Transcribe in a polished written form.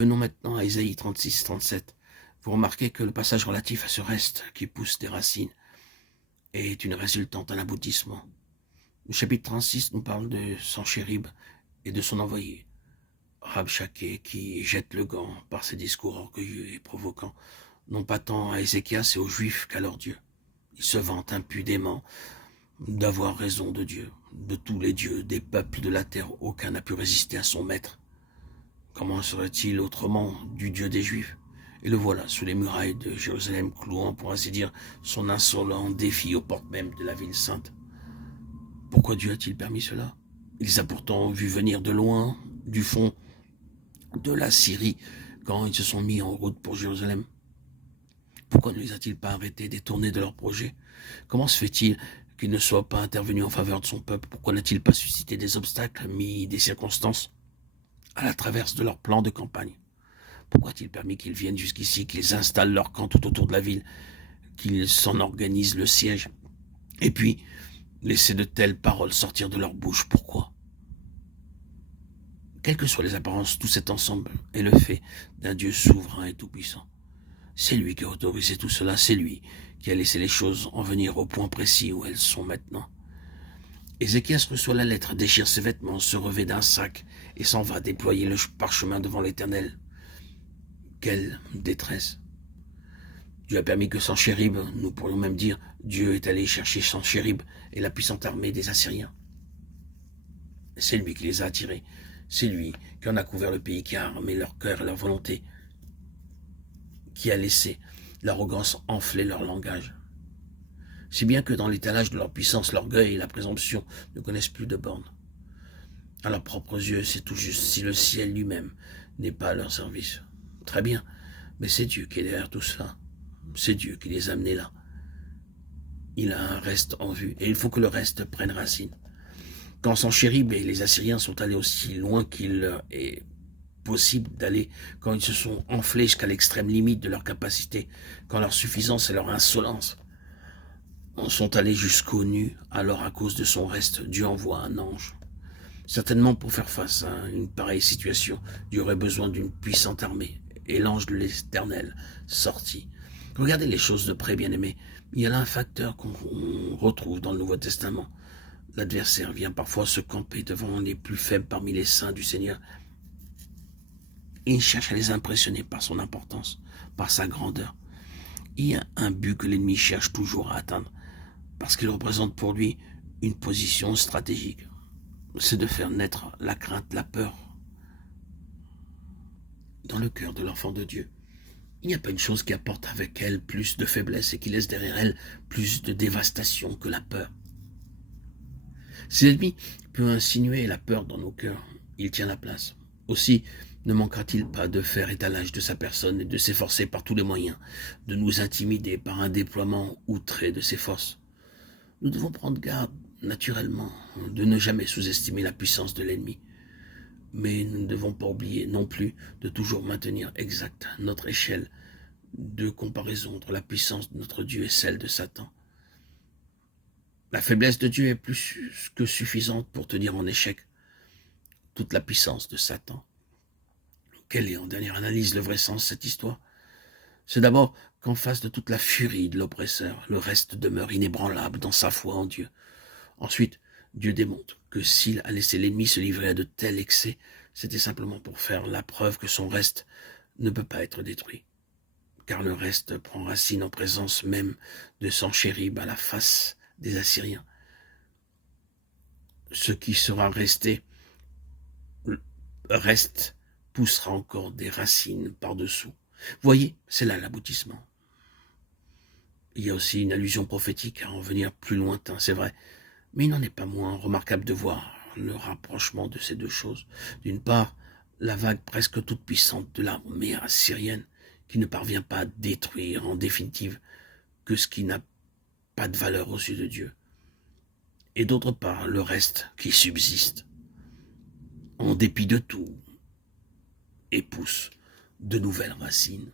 Venons maintenant à Ésaïe 36-37. Vous remarquez que le passage relatif à ce reste qui pousse des racines est une résultante, un aboutissement. Le chapitre 36 nous parle de Sanchérib et de son envoyé, Rabshakeh, qui jette le gant par ses discours orgueilleux et provoquants, non pas tant à Ézéchias et aux Juifs qu'à leur Dieu. Il se vante impudemment d'avoir raison de Dieu, de tous les dieux, des peuples de la terre, aucun n'a pu résister à son maître. Comment serait-il autrement du Dieu des Juifs? Et le voilà, sous les murailles de Jérusalem, clouant, pour ainsi dire, son insolent défi aux portes même de la ville sainte. Pourquoi Dieu a-t-il permis cela? Il les a pourtant vus venir de loin, du fond de la Syrie, quand ils se sont mis en route pour Jérusalem. Pourquoi ne les a-t-il pas arrêtés, détournés de leur projet? Comment se fait-il qu'il ne soit pas intervenu en faveur de son peuple? Pourquoi n'a-t-il pas suscité des obstacles, mis des circonstances à la traverse de leur plan de campagne? Pourquoi a-t-il permis qu'ils viennent jusqu'ici, qu'ils installent leur camp tout autour de la ville, qu'ils s'en organisent le siège, et puis laisser de telles paroles sortir de leur bouche? Pourquoi? Quelles que soient les apparences, tout cet ensemble est le fait d'un Dieu souverain et tout-puissant. C'est lui qui a autorisé tout cela, c'est lui qui a laissé les choses en venir au point précis où elles sont maintenant. Ézéchias reçoit la lettre, déchire ses vêtements, se revêt d'un sac et s'en va déployer le parchemin devant l'Éternel. Quelle détresse! Dieu a permis que Sanchérib, nous pourrions même dire, Dieu est allé chercher Sanchérib et la puissante armée des Assyriens. C'est lui qui les a attirés, c'est lui qui en a couvert le pays, qui a armé leur cœur et leur volonté, qui a laissé l'arrogance enfler leur langage. Si bien que dans l'étalage de leur puissance, l'orgueil et la présomption ne connaissent plus de bornes. À leurs propres yeux, c'est tout juste si le ciel lui-même n'est pas à leur service. Très bien, mais c'est Dieu qui est derrière tout cela. C'est Dieu qui les a amenés là. Il a un reste en vue, et il faut que le reste prenne racine. Quand Sanchérib et les Assyriens sont allés aussi loin qu'il leur est possible d'aller, quand ils se sont enflés jusqu'à l'extrême limite de leur capacité, quand leur suffisance et leur insolence en sont allés jusqu'au nu, alors à cause de son reste, Dieu envoie un ange. Certainement pour faire face à une pareille situation, Dieu aurait besoin d'une puissante armée, et l'ange de l'Éternel sortit. Regardez les choses de près, bien-aimés. Il y a là un facteur qu'on retrouve dans le Nouveau Testament. L'adversaire vient parfois se camper devant les plus faibles parmi les saints du Seigneur. Et il cherche à les impressionner par son importance, par sa grandeur. Il y a un but que l'ennemi cherche toujours à atteindre, parce qu'il représente pour lui une position stratégique. C'est de faire naître la crainte, la peur dans le cœur de l'enfant de Dieu. Il n'y a pas une chose qui apporte avec elle plus de faiblesse et qui laisse derrière elle plus de dévastation que la peur. Si l'ennemi peut insinuer la peur dans nos cœurs, il tient la place. Aussi, ne manquera-t-il pas de faire étalage de sa personne et de s'efforcer par tous les moyens de nous intimider par un déploiement outré de ses forces. Nous devons prendre garde, naturellement, de ne jamais sous-estimer la puissance de l'ennemi. Mais nous ne devons pas oublier non plus de toujours maintenir exacte notre échelle de comparaison entre la puissance de notre Dieu et celle de Satan. La faiblesse de Dieu est plus que suffisante pour tenir en échec toute la puissance de Satan. Quel est, en dernière analyse, le vrai sens de cette histoire? C'est d'abord qu'en face de toute la furie de l'oppresseur, le reste demeure inébranlable dans sa foi en Dieu. Ensuite, Dieu démontre que s'il a laissé l'ennemi se livrer à de tels excès, c'était simplement pour faire la preuve que son reste ne peut pas être détruit. Car le reste prend racine en présence même de Sanchérib à la face des Assyriens. Ce qui sera resté poussera encore des racines par-dessous. Voyez, c'est là l'aboutissement. Il y a aussi une allusion prophétique à en venir plus lointain, c'est vrai, mais il n'en est pas moins remarquable de voir le rapprochement de ces deux choses. D'une part, la vague presque toute puissante de l'armée assyrienne qui ne parvient pas à détruire en définitive que ce qui n'a pas de valeur aux yeux de Dieu. Et d'autre part, le reste qui subsiste, en dépit de tout, et pousse de nouvelles racines.